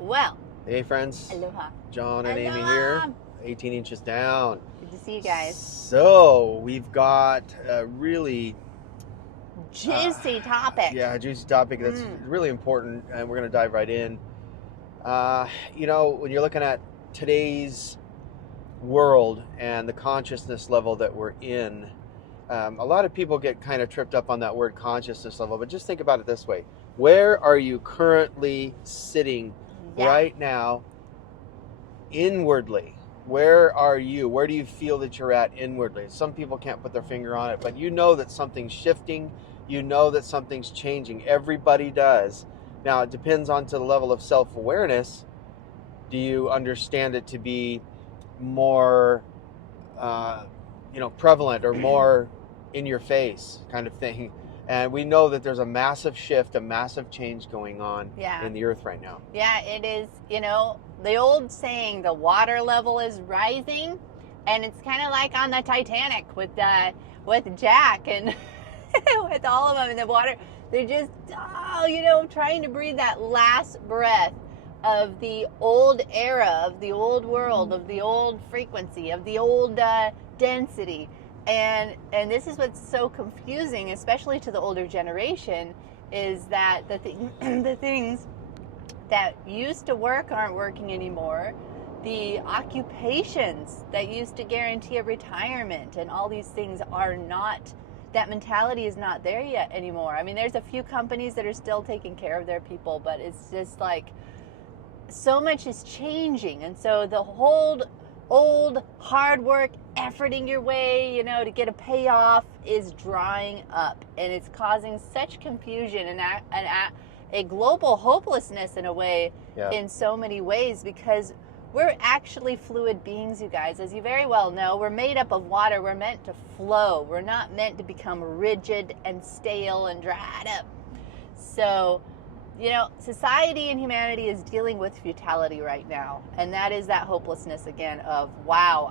Well, Hey friends, aloha. John and Amy Aloha. here, 18 inches down. Good to see you guys. So we've got a really Juicy topic. juicy topic that's really important, and we're going to dive right in. When you're looking at today's world and the consciousness level that we're in, a lot of people get kind of tripped up on that word consciousness level, but just think about it this way. Where are you currently sitting right now inwardly? Where are you? Where do you feel that you're at inwardly? Some people can't put their finger on it, but you know that something's shifting. You know that something's changing. Everybody does. Now, it depends on to the level of self-awareness. Do you understand it to be more, prevalent or more in your face kind of thing? And we know that there's a massive shift, a massive change going on in the earth right now. Yeah, it is, the old saying, the water level is rising. And it's kind of like on the Titanic with Jack and with all of them in the water. They're just, trying to breathe that last breath of the old era, of the old world, of the old frequency, of the old density. And this is what's so confusing, especially to the older generation, is that the things that used to work aren't working anymore. The occupations that used to guarantee a retirement and all these things are not, that mentality is not there yet anymore. I mean, there's a few companies that are still taking care of their people, but it's just like so much is changing. And so the whole old hard work, efforting your way, to get a payoff is drying up, and it's causing such confusion and a global hopelessness in a way, in so many ways, because we're actually fluid beings, you guys. As you very well know, we're made up of water. We're meant to flow. We're not meant to become rigid and stale and dried up. So, society and humanity is dealing with futility right now. And that is that hopelessness again of, wow,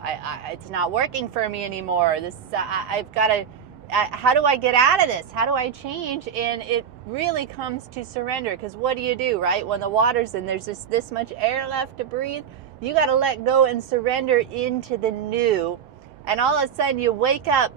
it's not working for me anymore. I've got to, how do I get out of this? How do I change? And it really comes to surrender. Because what do you do, right? When the water's in, there's just this much air left to breathe. You got to let go and surrender into the new. And all of a sudden you wake up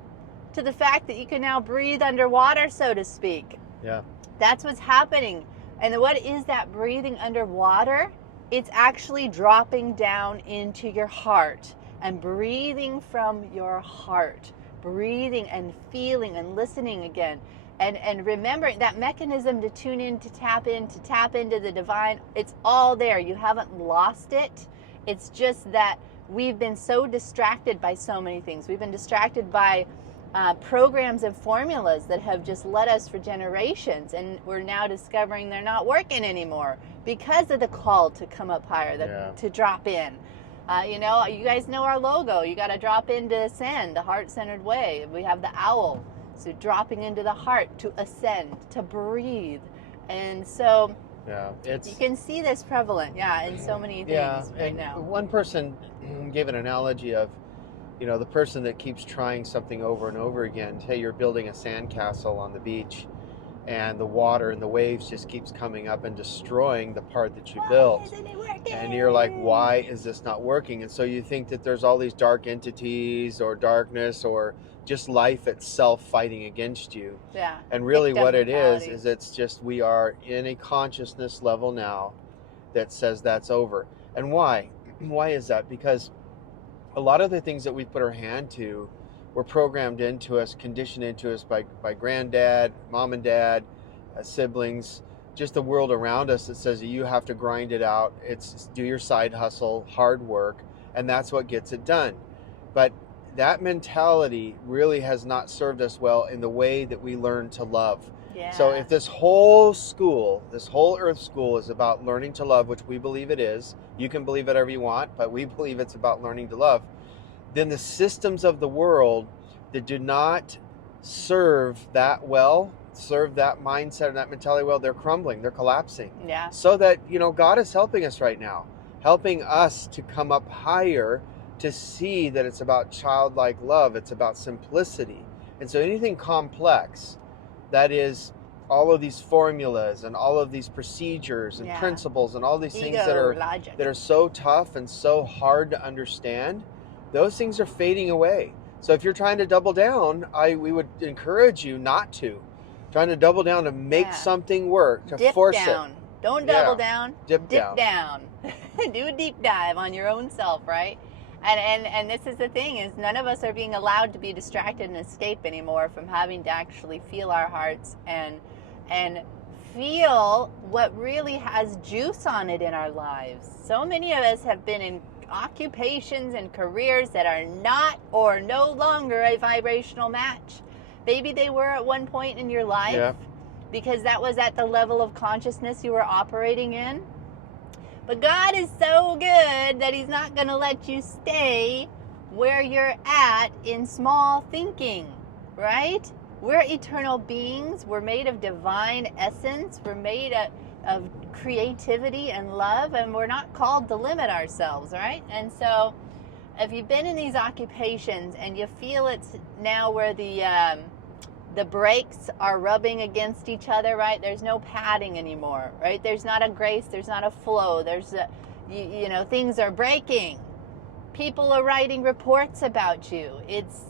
to the fact that you can now breathe underwater, so to speak. Yeah. That's what's happening. And what is that breathing underwater? It's actually dropping down into your heart and breathing from your heart. Breathing and feeling and listening again. And remembering that mechanism to tune in, to tap into the divine. It's all there. You haven't lost it. It's just that we've been so distracted by so many things. We've been distracted by programs and formulas that have just led us for generations, and we're now discovering they're not working anymore because of the call to come up higher, to drop in. You guys know our logo. You got to drop in to ascend, the heart-centered way. We have the owl, so dropping into the heart to ascend, to breathe. And so you can see this prevalent, in so many things right now. One person gave an analogy of, the person that keeps trying something over and over again. Say you're building a sandcastle on the beach, and the water and the waves just keeps coming up and destroying the part that you built. Why isn't it working? And you're like, why is this not working? And so you think that there's all these dark entities or darkness or just life itself fighting against you. Yeah. And really what it is it's just we are in a consciousness level now that says that's over. And why? Why is that? Because a lot of the things that we put our hand to were programmed into us, conditioned into us by granddad, mom and dad, siblings, just the world around us that says that you have to grind it out. It's do your side hustle, hard work, and that's what gets it done. But that mentality really has not served us well in the way that we learn to love. Yeah. So if this whole earth school is about learning to love, which we believe it is, you can believe whatever you want, but we believe it's about learning to love, then the systems of the world that do not serve that mindset and that mentality well, they're crumbling, they're collapsing. Yeah. So that, God is helping us right now, helping us to come up higher, to see that it's about childlike love, it's about simplicity. And so anything complex that is all of these formulas and all of these procedures and principles and all these things that are so tough and so hard to understand, those things are fading away. So if you're trying to double down, we would encourage you not to. Trying to double down to make something work, to force it. Don't double down. Dip down. Do a deep dive on your own self, right? And this is the thing, is none of us are being allowed to be distracted and escape anymore from having to actually feel our hearts and feel what really has juice on it in our lives. So many of us have been in occupations and careers that are not or no longer a vibrational match. Maybe they were at one point in your life because that was at the level of consciousness you were operating in. But God is so good that he's not going to let you stay where you're at in small thinking, right? We're eternal beings. We're made of divine essence. We're made of creativity and love, and we're not called to limit ourselves, right? And so if you've been in these occupations and you feel it's now where the brakes are rubbing against each other, right? There's no padding anymore, right? There's not a grace, there's not a flow. There's things are breaking. People are writing reports about you. It's,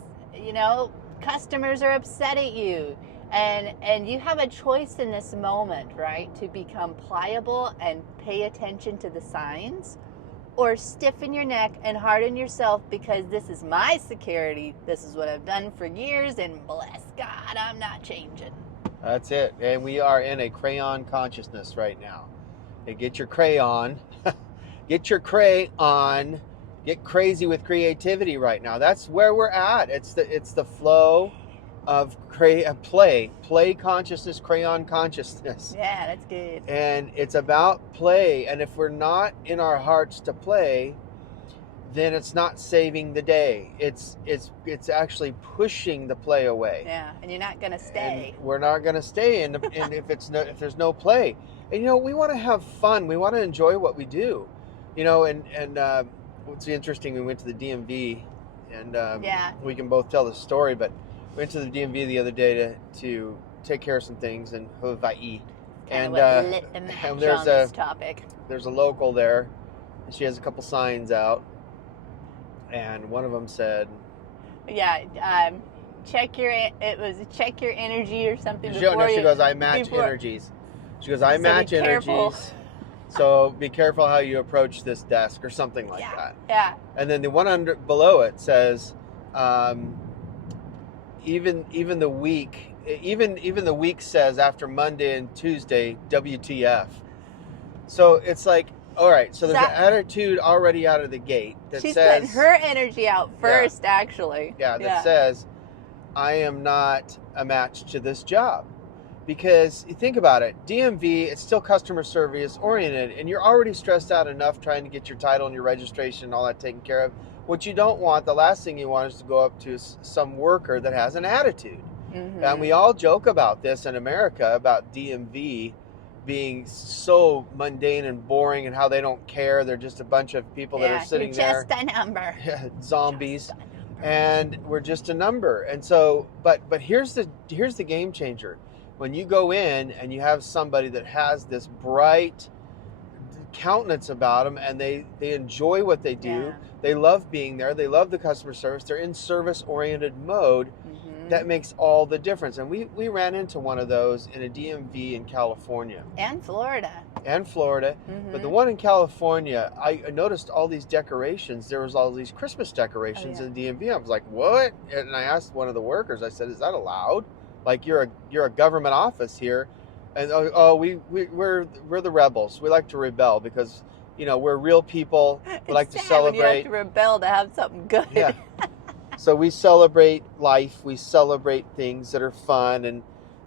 customers are upset at you. And you have a choice in this moment, right? To become pliable and pay attention to the signs, or stiffen your neck and harden yourself because this is my security. This is what I've done for years, and bless God, I'm not changing. That's it. And we are in a crayon consciousness right now. Hey, get your crayon. Get your crayon. Get crazy with creativity right now. That's where we're at. It's the flow of play consciousness, crayon consciousness. Yeah, that's good. And it's about play. And if we're not in our hearts to play, then it's not saving the day. It's actually pushing the play away. Yeah, and you're not gonna stay. And we're not gonna stay. And if there's no play, and we want to have fun. We want to enjoy what we do. And what's interesting? We went to the DMV, and we can both tell the story, but. Went to the DMV the other day to take care of some things in Hawaii. And lit the match on this topic. There's a local there, and she has a couple signs out, and one of them said, check your energy or something. She goes, I match energies. She goes, I match energies. So be careful how you approach this desk or something like that. Yeah. And then the one below it says, even the week says after Monday and Tuesday, WTF. So it's like, all right, so there's an attitude already out of the gate that she's says... She's putting her energy out first, actually. Yeah, that says, I am not a match to this job. Because you think about it, DMV, it's still customer service oriented, and you're already stressed out enough trying to get your title and your registration and all that taken care of. What you don't want, the last thing you want is to go up to some worker that has an attitude. Mm-hmm. And we all joke about this in America, about DMV being so mundane and boring and how they don't care. They're just a bunch of people that are sitting there. Just a number. Zombies. And we're just a number. And so, but here's the game changer. When you go in and you have somebody that has this bright countenance about them, and they enjoy what they do, they love being there, they love the customer service, they're in service-oriented mode, that makes all the difference. And we ran into one of those in a DMV in California. And Florida. But the one in California, I noticed all these decorations. There was all these Christmas decorations in the DMV. I was like, what? And I asked one of the workers, I said, is that allowed? Like, you're a government office here. And we're the rebels. We like to rebel because, we're real people. We like to celebrate. You have to rebel to have something good. Yeah. So we celebrate life. We celebrate things that are fun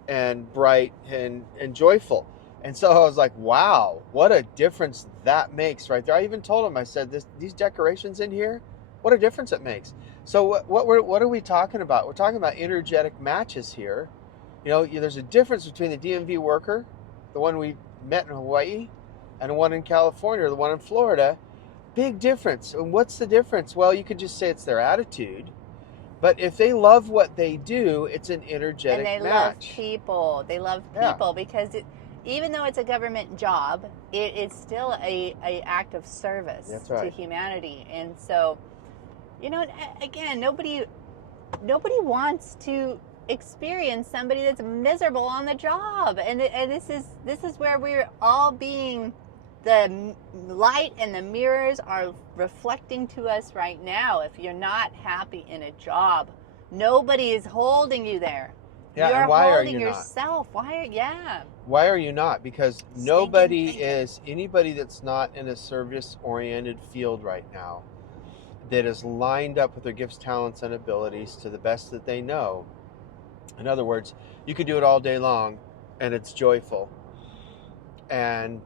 and bright and joyful. And so I was like, wow, what a difference that makes right there. I even told him, I said, these decorations in here, what a difference it makes. So what are we talking about? We're talking about energetic matches here. There's a difference between the DMV worker, the one we met in Hawaii, and the one in California, or the one in Florida. Big difference. And what's the difference? Well, you could just say it's their attitude. But if they love what they do, it's an energetic and they match. love people. They love Yeah. people because even though it's a government job, it is still a act of service That's right. to humanity. And so, you know, again, nobody wants to experience somebody that's miserable on the job. And this is where we're all being, the light and the mirrors are reflecting to us right now. If you're not happy in a job, nobody is holding you there. Yeah, You're and why are holding you yourself. not? Why are you not? Because anybody that's not in a service-oriented field right now that is lined up with their gifts, talents, and abilities to the best that they know. In other words, you could do it all day long and it's joyful. And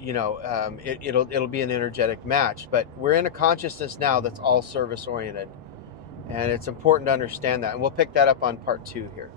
it'll be an energetic match, but we're in a consciousness now that's all service oriented, and it's important to understand that, and we'll pick that up on part 2 here.